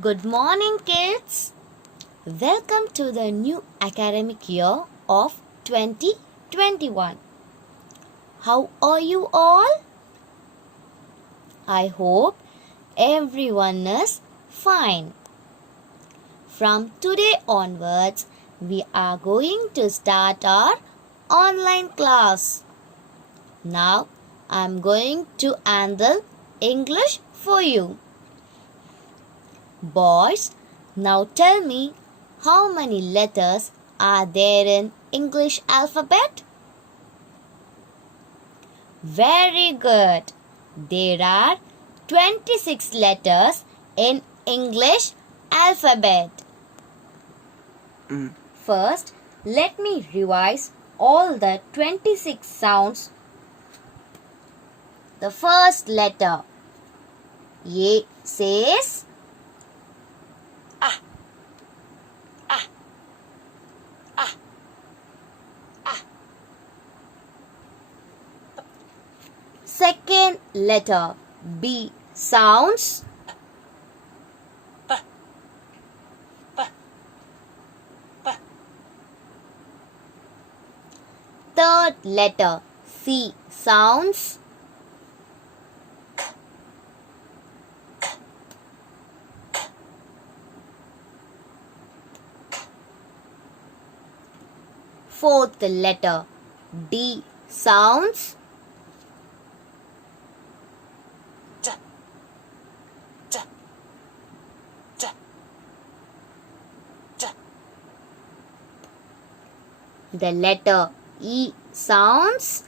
Good morning, kids. Welcome to the new academic year of 2021. How are you all? I hope everyone is fine. From today onwards, we are going to start our online class. Now, I am going to handle English for you. Boys, now tell me, how many letters are there in English alphabet? Very good. There are 26 letters in English alphabet. First, let me revise all the 26 sounds. The first letter A says second letter B sounds third letter C sounds fourth letter D sounds the letter E sounds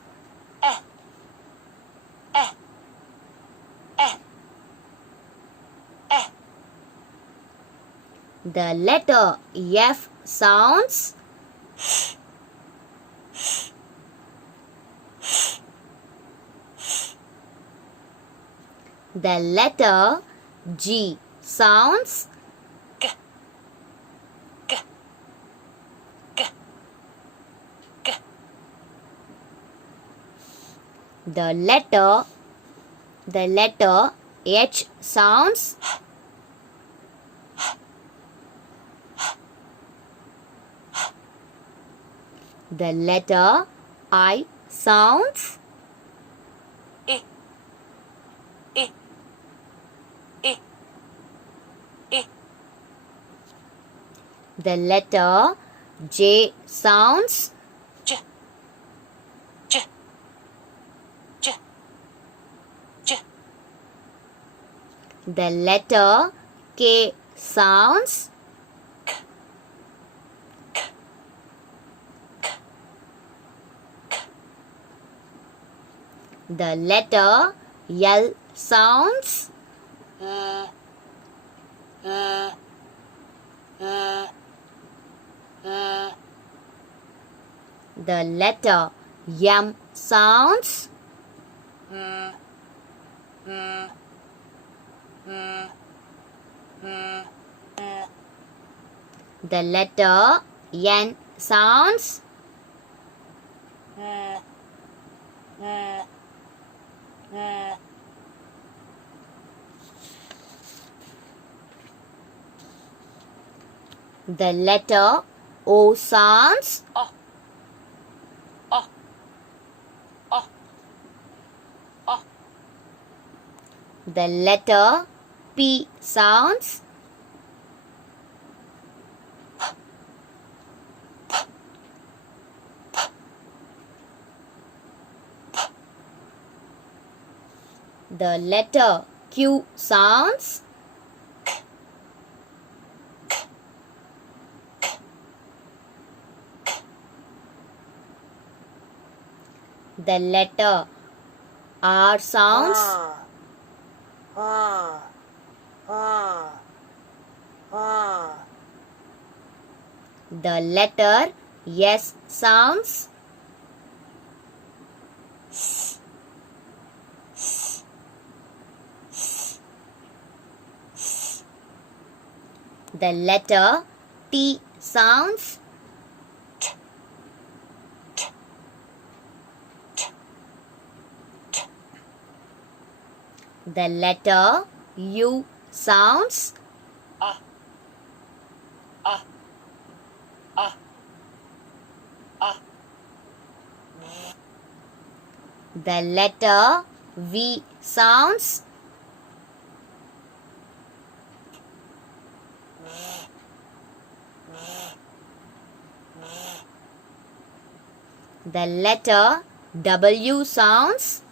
the letter F sounds the letter G sounds the letter H sounds the letter I sounds the letter J sounds the letter K sounds the letter L sounds the letter M sounds the letter N sounds the letter O sounds the letter P sounds the letter Q sounds the letter R sounds the letter S sounds the letter T sounds the letter U sounds ah, ah, ah, ah. The letter V sounds. The letter W sounds.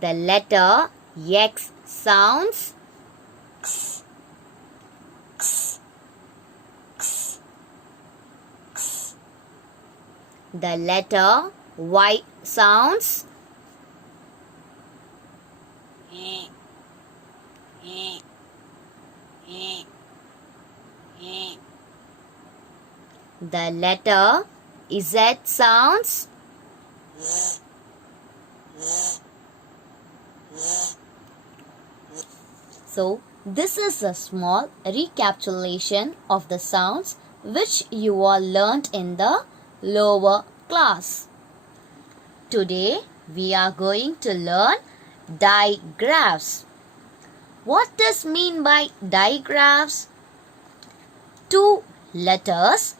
The letter X sounds. The letter Y sounds. E, E, E, E. The letter Z sounds. So, this is a small recapitulation of the sounds which you all learnt in the lower class. Today, we are going to learn digraphs. What does mean by digraphs? Two letters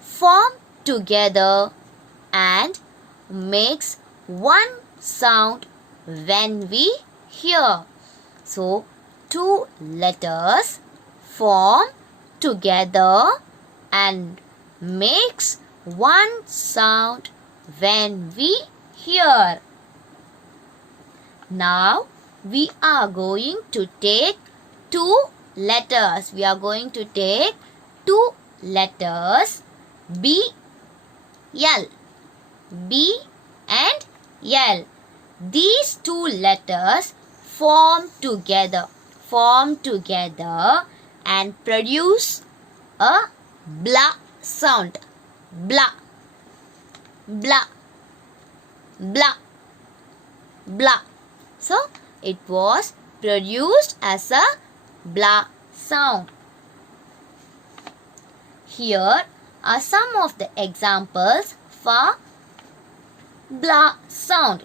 form together and makes one sound when we hear. So, two letters form together and makes one sound when we hear. Now, we are going to take two letters. We are going to take two letters B, L. B and L. These two letters form together and produce a blah sound. Blah, blah, blah, blah. So, it was produced as a blah sound. Here are some of the examples for blah sound.